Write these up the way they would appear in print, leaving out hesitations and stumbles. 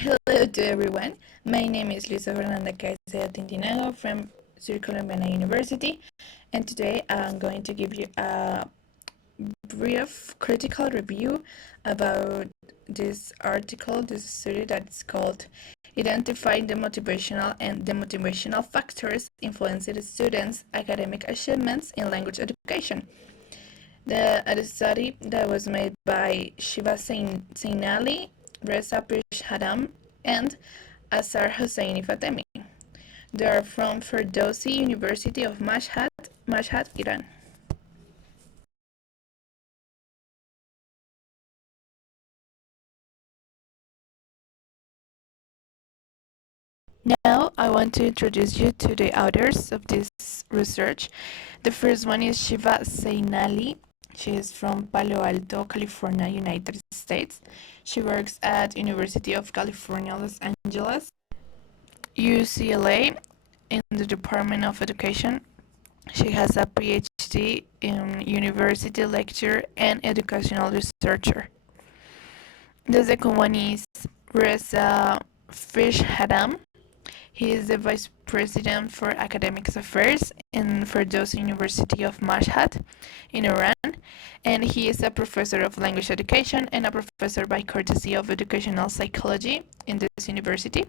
Hello to everyone. My name is Luisa Fernanda Caicedo Tintinago from Columbiana University, and today I'm going to give you a brief critical review about this article, this study that's called Identifying the Motivational and Demotivational Factors Influencing Students' Academic Achievements in Language Education. The study that was made by Shiva Zainali, Reza Pishadam, and Azhar Hosseini Fatemi. They are from Ferdowsi University of Mashhad, Iran. Now, I want to introduce you to the authors of this research. The first one is Shiva Zainali. She is from Palo Alto, California, United States. She works at University of California, Los Angeles, UCLA, in the Department of Education. She has a PhD in University Lecturer and Educational Researcher. The second one is Reza Fishhadam. He is the Vice President for Academic Affairs in Ferdowsi University of Mashhad in Iran, and he is a professor of language education and a professor by courtesy of educational psychology in this university,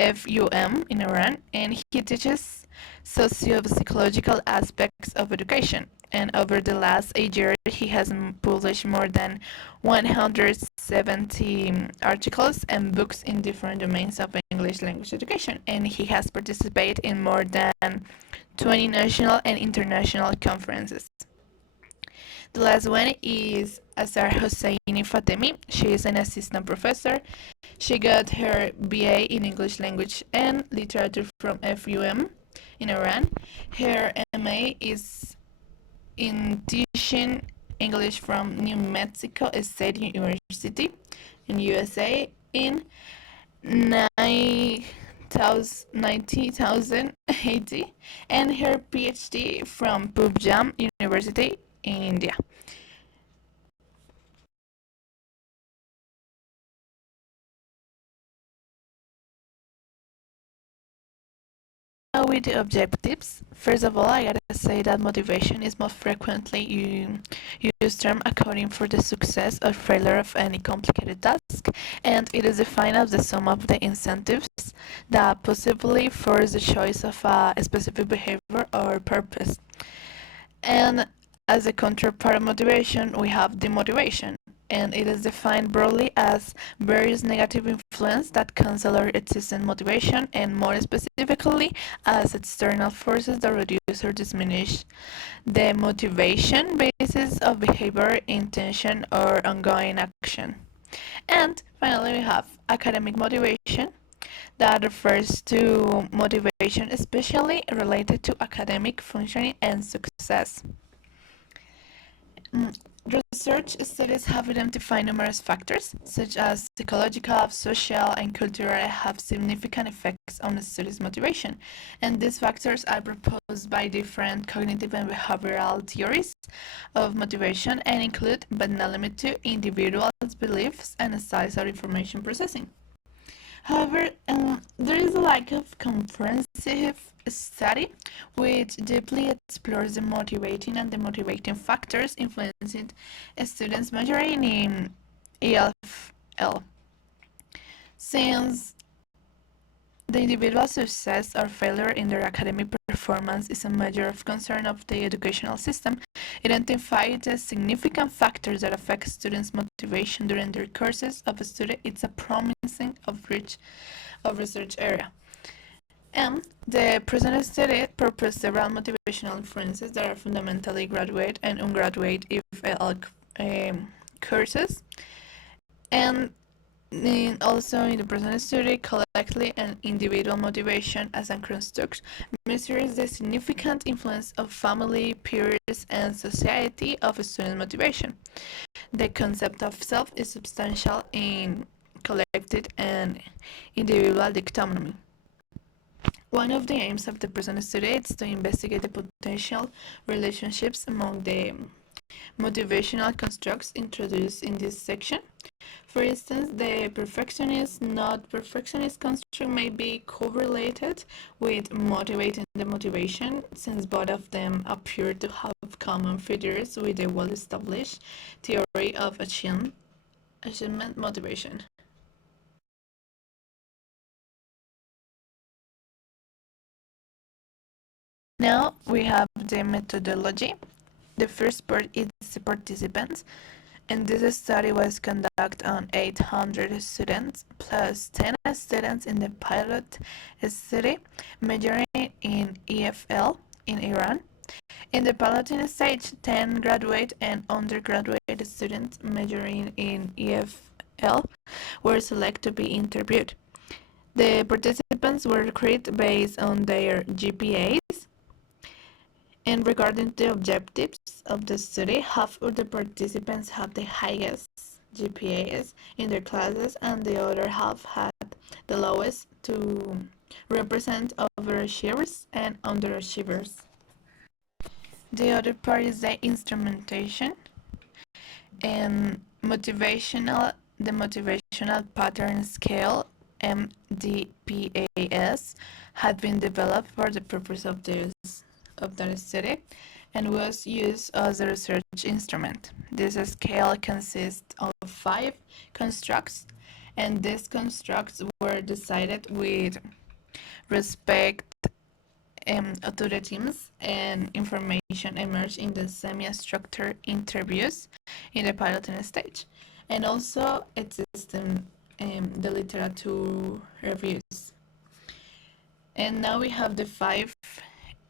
FUM in Iran, and he teaches socio-psychological aspects of education. And over the last 8 years, he has published more than 170 articles and books in different domains of English language education. And he has participated in more than 20 national and international conferences. The last one is Azhar Hosseini Fatemi. She is an assistant professor. She got her BA in English language and literature from FUM in Iran. Her MA is in teaching English from New Mexico State University in USA in 90,080, and her PhD from Punjab University in India. Now with the objectives, first of all, I gotta say that motivation is most frequently used term according for the success or failure of any complicated task, and it is defined as the sum of the incentives that possibly force the choice of a specific behavior or purpose. And as a counterpart of motivation, we have demotivation, and it is defined broadly as various negative influences that cancel our existing motivation, and more specifically, as external forces that reduce or diminish the motivation basis of behavior, intention, or ongoing action. And finally, we have academic motivation that refers to motivation especially related to academic functioning and success. Mm, Research studies have identified numerous factors, such as psychological, social, and cultural, that have significant effects on the student's motivation. And these factors are proposed by different cognitive and behavioral theories of motivation and include, but not limited to, individuals' beliefs and styles of information processing. However, there is a lack of comprehensive study which deeply explores the motivating and demotivating factors influencing students majoring in ELL. Since the individual success or failure in their academic performance is a matter of concern of the educational system, identifying the significant factors that affect students' motivation during their courses of study is a promising of research area. And the present study purposes several motivational influences that are fundamentally graduate and undergraduate ELL courses, and also in the present study, collectively and individual motivation as a construct measures the significant influence of family, peers, and society of student motivation. The concept of self is substantial in collective and individual dichotomy. One of the aims of the present study is to investigate the potential relationships among the motivational constructs introduced in this section. For instance, the perfectionist, not perfectionist construct may be correlated with motivating the motivation, since both of them appear to have common features with the well-established theory of achievement motivation. Now we have the methodology. The first part is the participants, and this study was conducted on 800 students plus 10 students in the pilot study, measuring in EFL in Iran. In the piloting stage, 10 graduate and undergraduate students measuring in EFL were selected to be interviewed. The participants were recruited based on their GPAs. And regarding the objectives of the study, half of the participants had the highest GPAs in their classes, and the other half had the lowest to represent overachievers and underachievers. The other part is the instrumentation and the motivational pattern scale MDPAS had been developed for the purpose of that study and was used as a research instrument. This scale consists of 5 constructs, and these constructs were decided with respect to the teams, and information emerged in the semi-structured interviews in the piloting stage, and also exists in the literature reviews. And now we have the 5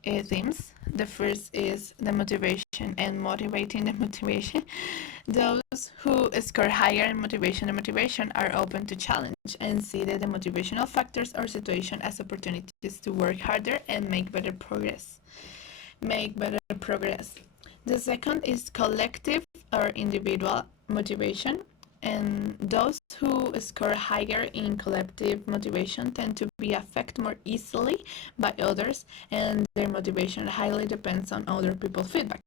themes. The first is the motivation and motivating the motivation. Those who score higher in motivation and motivation are open to challenge and see the motivational factors or situation as opportunities to work harder and make better progress. The second is collective or individual motivation, and those who score higher in collective motivation tend to be affected more easily by others, and their motivation highly depends on other people's feedback.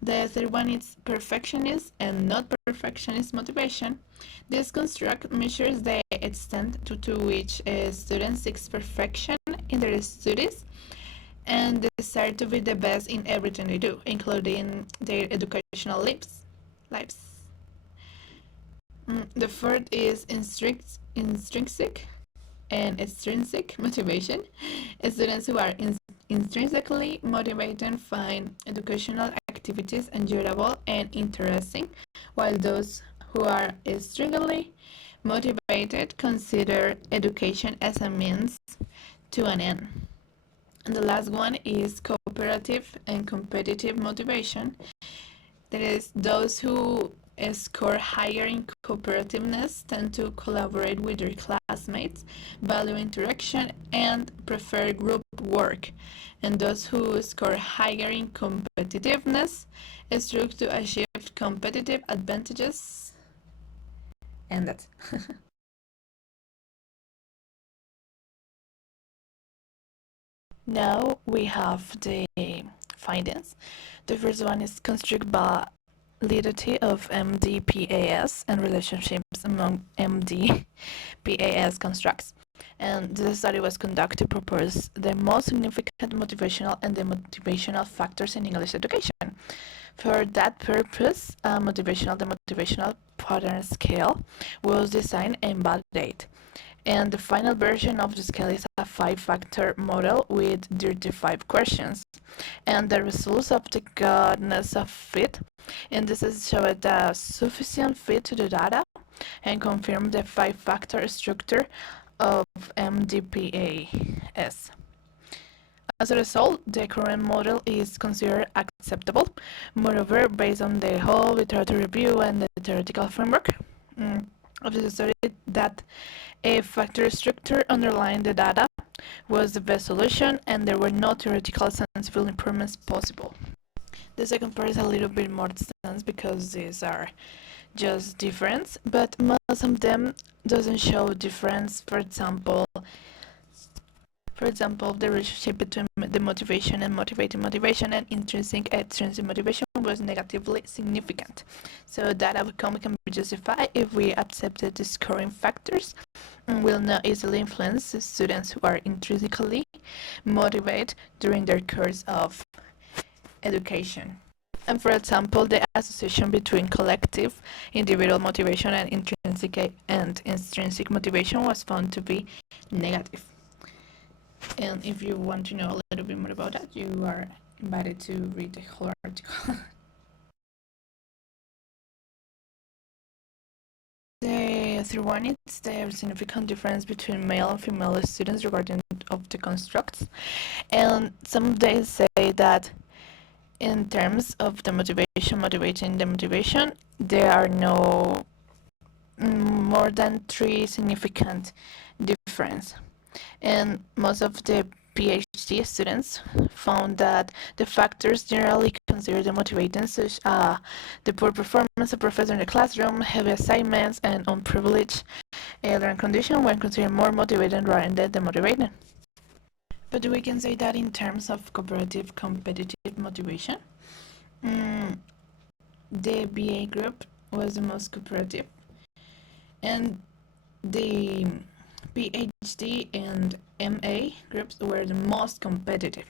The third one is perfectionist and not perfectionist motivation. This construct measures the extent to which a student seeks perfection in their studies and desire to be the best in everything they do, including their educational lives. The fourth is intrinsic and extrinsic motivation. Students who are intrinsically motivated find educational activities enjoyable and interesting, while those who are extrinsically motivated consider education as a means to an end. And the last one is cooperative and competitive motivation. That is, those who score higher in cooperativeness tend to collaborate with their classmates, value interaction, and prefer group work. And those who score higher in competitiveness strive to achieve competitive advantages. And that's Now we have the findings. The first one is construct validity of MDPAS and relationships among MDPAS constructs. And this study was conducted to propose the most significant motivational and demotivational factors in English education. For that purpose, the motivational pattern scale was designed and validated. And the final version of the scale is a 5-factor model with 35 questions. And the results of the goodness of fit, and this is showed the sufficient fit to the data and confirm the 5-factor structure of MDPAS. As a result, the current model is considered acceptable. Moreover, based on the whole literature review and the theoretical framework of the study, that a factor structure underlying the data was the best solution, and there were no theoretical sensible improvements possible. The second part is a little bit more dense because these are just difference, but most of them doesn't show difference. For example, the relationship between the motivation and motivating motivation and intrinsic extrinsic motivation was negatively significant. So that outcome can be justified if we accepted the scoring factors and will not easily influence the students who are intrinsically motivated during their course of education. And for example, the association between collective individual motivation and intrinsic motivation was found to be negative. And if you want to know a little bit more about that, you are invited to read the whole article. The third one is the significant difference between male and female students regarding of the constructs. And some they say that in terms of the motivating the motivation, there are no more than three significant difference. And most of the PhD students found that the factors generally considered motivating, such as the poor performance of professors in the classroom, heavy assignments, and unprivileged learning conditions, were considered more motivating rather than demotivating. But we can say that in terms of cooperative competitive motivation, the BA group was the most cooperative, and the PhD and MA groups were the most competitive.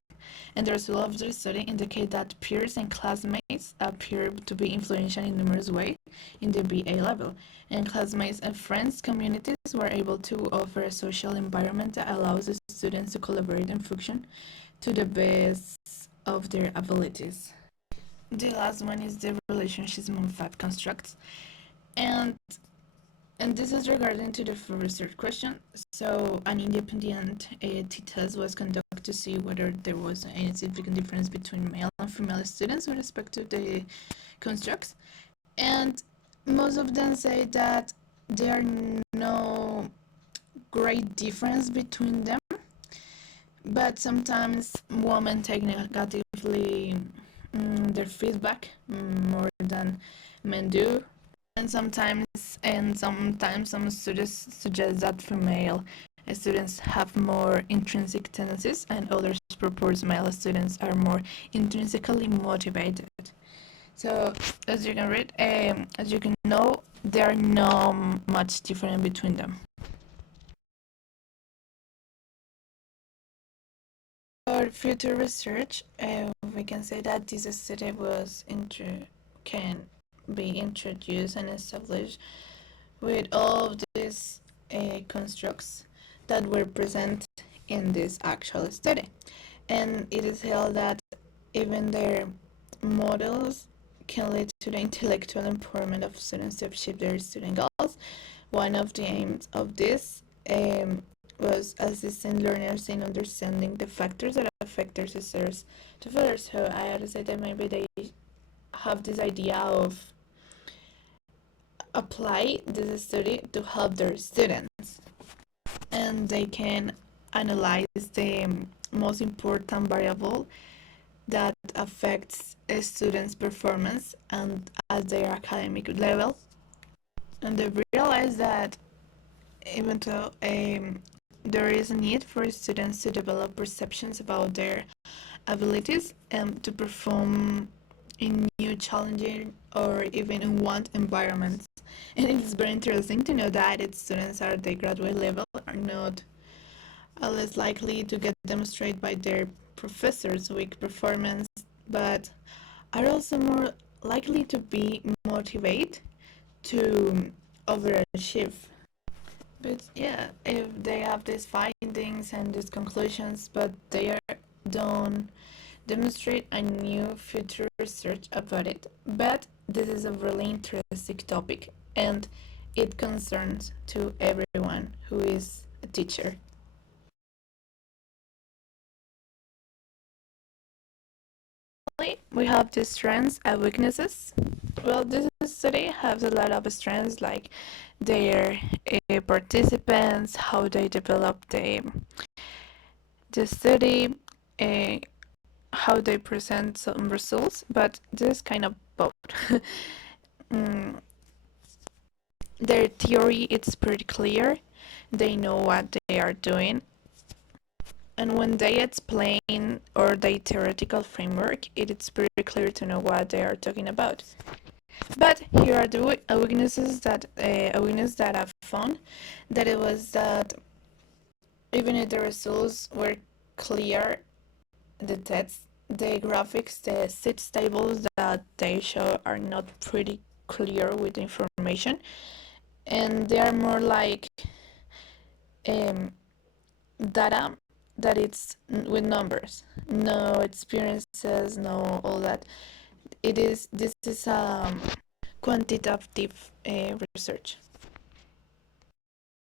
And the results of the study indicate that peers and classmates appear to be influential in numerous ways in the BA level. And classmates and friends communities were able to offer a social environment that allows the students to collaborate and function to the best of their abilities. The last one is the relationships among fact constructs. And and this is regarding to the research question. So an independent t-test was conducted to see whether there was any significant difference between male and female students with respect to the constructs. And most of them say that there are no great difference between them, but sometimes women take negatively their feedback more than men do. And sometimes some students suggest that female students have more intrinsic tendencies and others purport male students are more intrinsically motivated. So as you can read, as you can know, there are no much difference between them. For future research, we can say that this study can be introduced and established with all of these constructs that were present in this actual study. And it is held that even their models can lead to the intellectual empowerment of students to achieve their student goals. One of the aims of this was assisting learners in understanding the factors that affect their success to further. So I had to say that maybe they have this idea of apply this study to help their students, and they can analyze the most important variable that affects a student's performance and at their academic level. And they realize that even though there is a need for students to develop perceptions about their abilities and to perform in new challenging or even in want environments. And it's very interesting to know that its students at the graduate level are not less likely to get demonstrated by their professors' weak performance, but are also more likely to be motivated to overachieve. But yeah, if they have these findings and these conclusions, but don't demonstrate a new future research about it. But this is a really interesting topic, and it concerns to everyone who is a teacher. We have the strengths and weaknesses. Well, this study has a lot of strengths, like their participants, how they develop the study, uh, how they present some results, but this is kind of both. mm, their theory it's pretty clear. They know what they are doing, And when they explain or they theoretical framework, it is very clear to know what they are talking about. But here are the weakness that I've found, that it was that even if the results were clear, the text, the graphics, the seats tables that they show are not pretty clear with the information, and they are more like um, data that it's with numbers, no experiences, no all that. This is quantitative research.